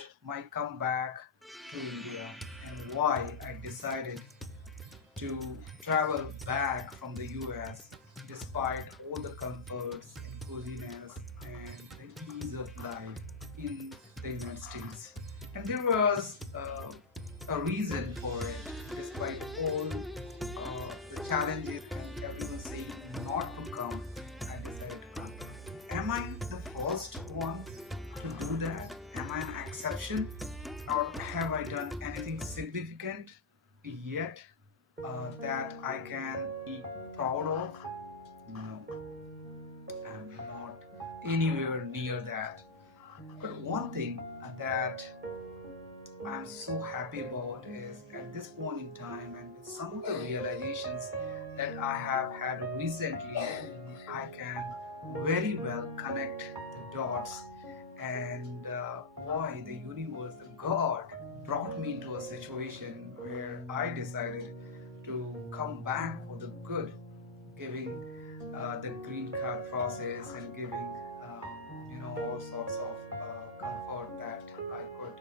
about my comeback to India and why I decided to travel back from the US despite all the comforts and coziness and the ease of life in the United States. And there was a reason for it, despite all the challenges and everyone saying not to come, I decided to come. Am I the first one to do that? Am I an exception? Or have I done anything significant yet that I can be proud of? No, I'm not anywhere near that. But one thing that I'm so happy about is at this point in time, and with some of the realizations that I have had recently, I can very well connect the dots and why the universe, the God, brought me into a situation where I decided to come back for the good, giving the green card process and giving all sorts of comfort that I could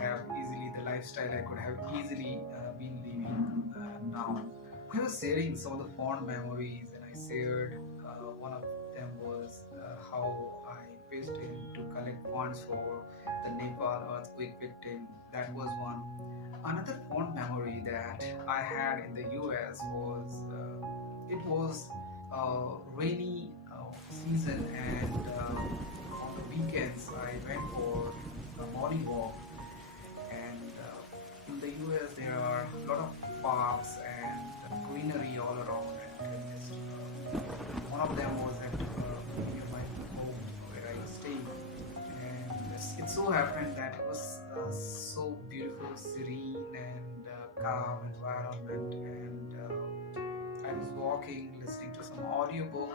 have easily, the lifestyle I could have easily been living now. I was sharing some of the fond memories, and I shared one of them was how I pitched in to collect funds for the Nepal earthquake victim. That was one. Another fond memory that I had in the US was it was rainy season, and on the weekends I went for a morning walk. And in the US, there are a lot of parks and greenery all around. And just, one of them was at near my home where I was staying. And it so happened that it was so beautiful, serene, and calm environment. And I was walking, listening to some audiobook,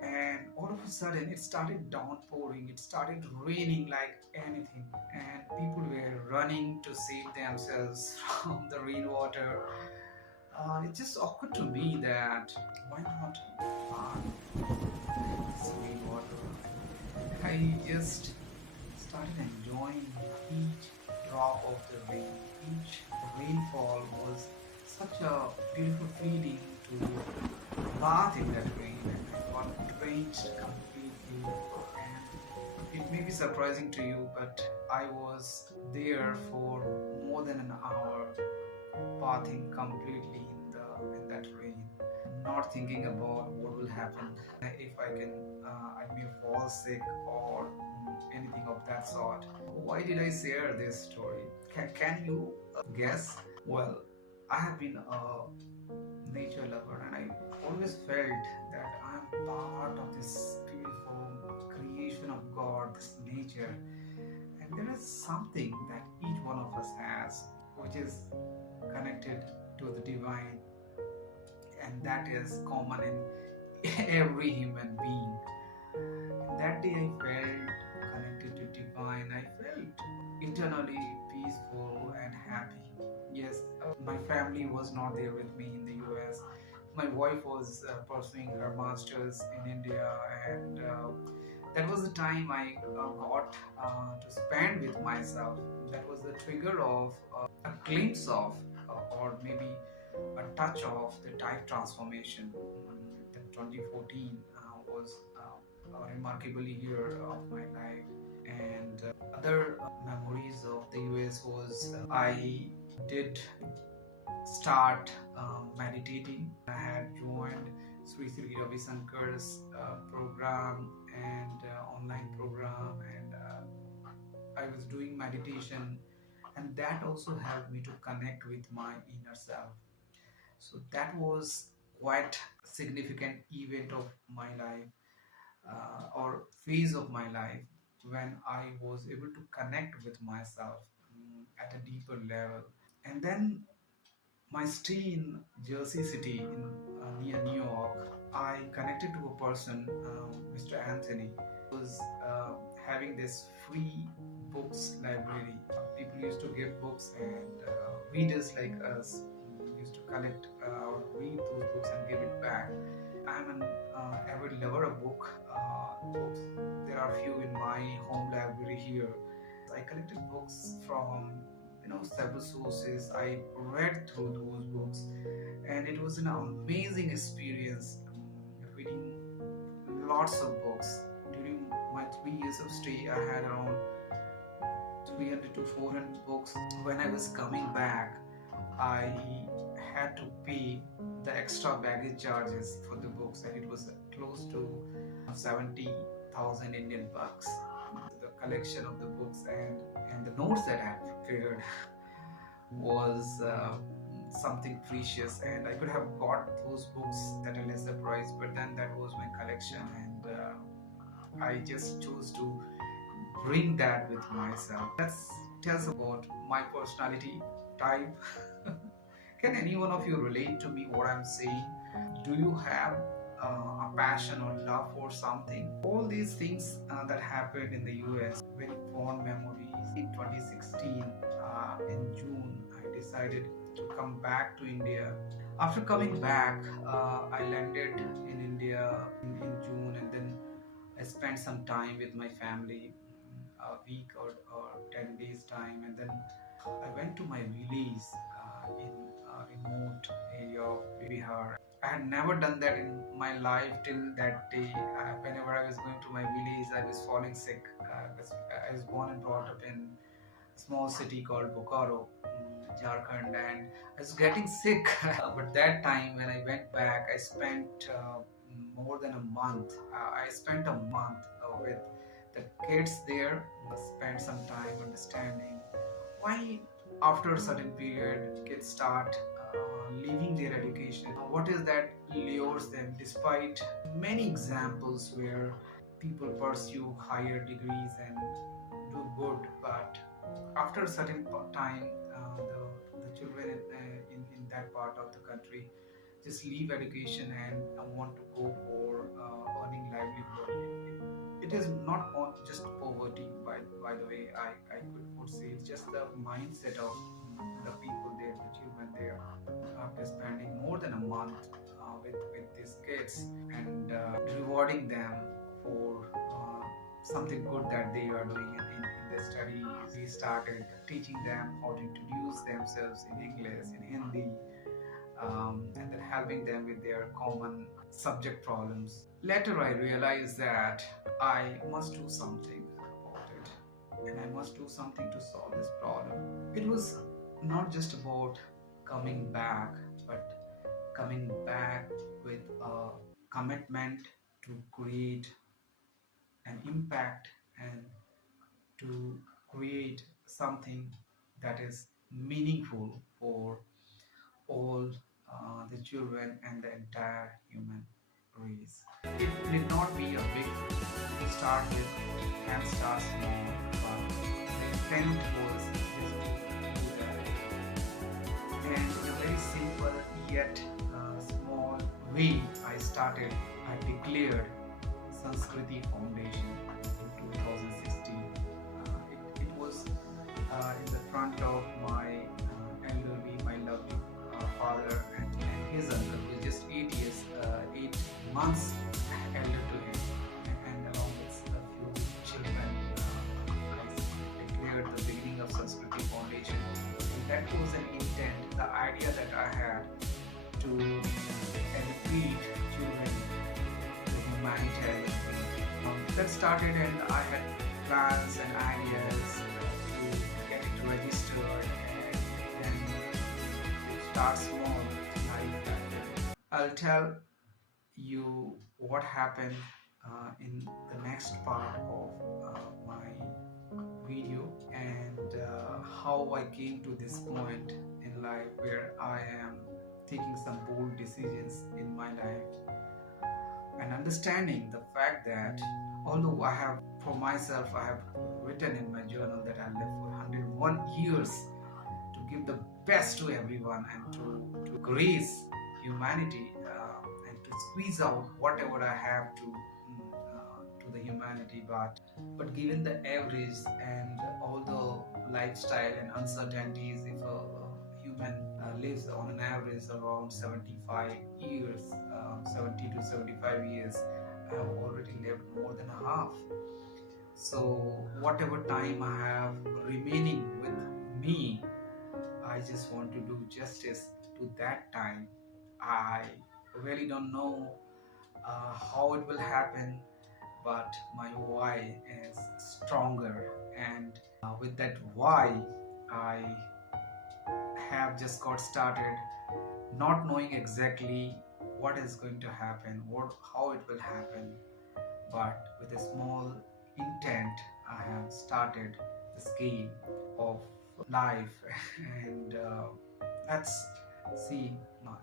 and all of a sudden it started downpouring, it started raining like anything, and people were running to save themselves from the rainwater. It just occurred to me that why not bath this rainwater? I just started enjoying each drop of the rain. Each rainfall was such a beautiful feeling to bath in that rain, and I got drenched completely. And it may be surprising to you, but I was there for more than an hour, bathing completely in that rain, not thinking about what will happen if I may fall sick or anything of that sort. Why did I share this story? Can you guess? Well, I have been a nature lover, and I always felt that I'm part of this beautiful creation of God, this nature. And there is something that each one of us has, which is connected to the divine, and that is common in every human being. And that day I felt connected to divine. I felt eternally peaceful and happy. Yes, my family was not there with me in the US. My wife was pursuing her masters in India, and that was the time I got to spend with myself. That was the trigger of a glimpse of, or maybe a touch of the type transformation. The 2014 was a remarkable year of my life, and other memories of the US was I did start meditating. I had joined Sri Sri Ravi Shankar's program and online program, and I was doing meditation, and that also helped me to connect with my inner self. So that was quite significant event of my life, or phase of my life, when I was able to connect with myself at a deeper level. And then my stay in Jersey City, in near New York, I connected to a person, Mr. Anthony, who was having this free books library. People used to give books, and readers like us used to collect or read those books and give it back. I'm an avid lover of books. There are few in my home library here. I collected books from several sources. I read through those books, and it was an amazing experience reading lots of books. During my 3 years of stay, I had around 300 to 400 books. When I was coming back, I had to pay the extra baggage charges for the books, and it was close to 70,000 Indian bucks. The collection of the books and the notes that I had prepared was something precious, and I could have got those books at a lesser price, but then that was my collection, and I just chose to bring that with myself. Let's tell us about my personality type. Can any one of you relate to me what I'm saying? Do you have a passion or love for something? All these things that happened in the US, very fond memories. In 2016, in June, I decided to come back to India. After coming back, I landed in India in June, and then I spent some time with my family, a week or 10 days time, and then I went to my village in a remote area of Bihar. I had never done that in my life till that day. Whenever I was going to my village, I was falling sick. I was born and brought up in a small city called Bokaro, Jharkhand, and I was getting sick. But that time when I went back, I spent more than a month. I spent a month with the kids there, spent some time understanding why after a certain period kids start leaving their education. What is that lures them despite many examples where people pursue higher degrees and do good, but after a certain time the children in that part of the country just leave education and want to go for earning livelihood. It is not just poverty, by the way. I could say it's just the mindset of the people there, the children there. After spending more than a month with these kids and rewarding them for something good that they are doing in their studies, we started teaching them how to introduce themselves in English, in Hindi, and then helping them with their common subject problems. Later, I realized that I must do something about it, and I must do something to solve this problem. It was not just about coming back, but coming back with a commitment to create an impact and to create something that is meaningful for all the children and the entire human race. It need not be a big start with, can start small, but the intent was just to do that. And in a very simple yet small way, I started, I declared Sanskriti Foundation in 2016. It was in the front of my elderly, my lovely father and his uncle, who is just 8 years, 8 months elder to him, and along with a few children, I declared the beginning of Sanskriti Foundation. And that was an intent, the idea that I had to educate children to humanitarian. That started, and I had plans and ideas to get it registered and then start small. I'll tell you what happened in the next part of my video, and how I came to this point in life where I am taking some bold decisions in my life, and understanding the fact that although I have, for myself, I have written in my journal that I lived for 101 years to give the best to everyone and to grace humanity, and to squeeze out whatever I have to the humanity, but given the average and all the lifestyle and uncertainties, if a human lives on an average around 75 years, 70 to 75 years, I have already lived more than a half. So, whatever time I have remaining with me, I just want to do justice to that time. I really don't know how it will happen, but my why is stronger. And with that why, I have just got started, not knowing exactly what is going to happen, how it will happen, but with a small intent, I have started this game of life. And let's see,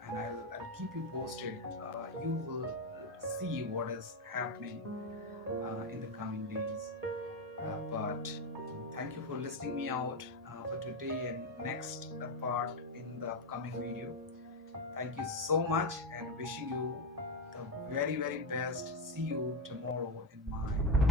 and I'll keep you posted. You will see what is happening in the coming days. But thank you for listening me out for today, and next part in the upcoming video. Thank you so much, and wishing you the very, very best. See you tomorrow in my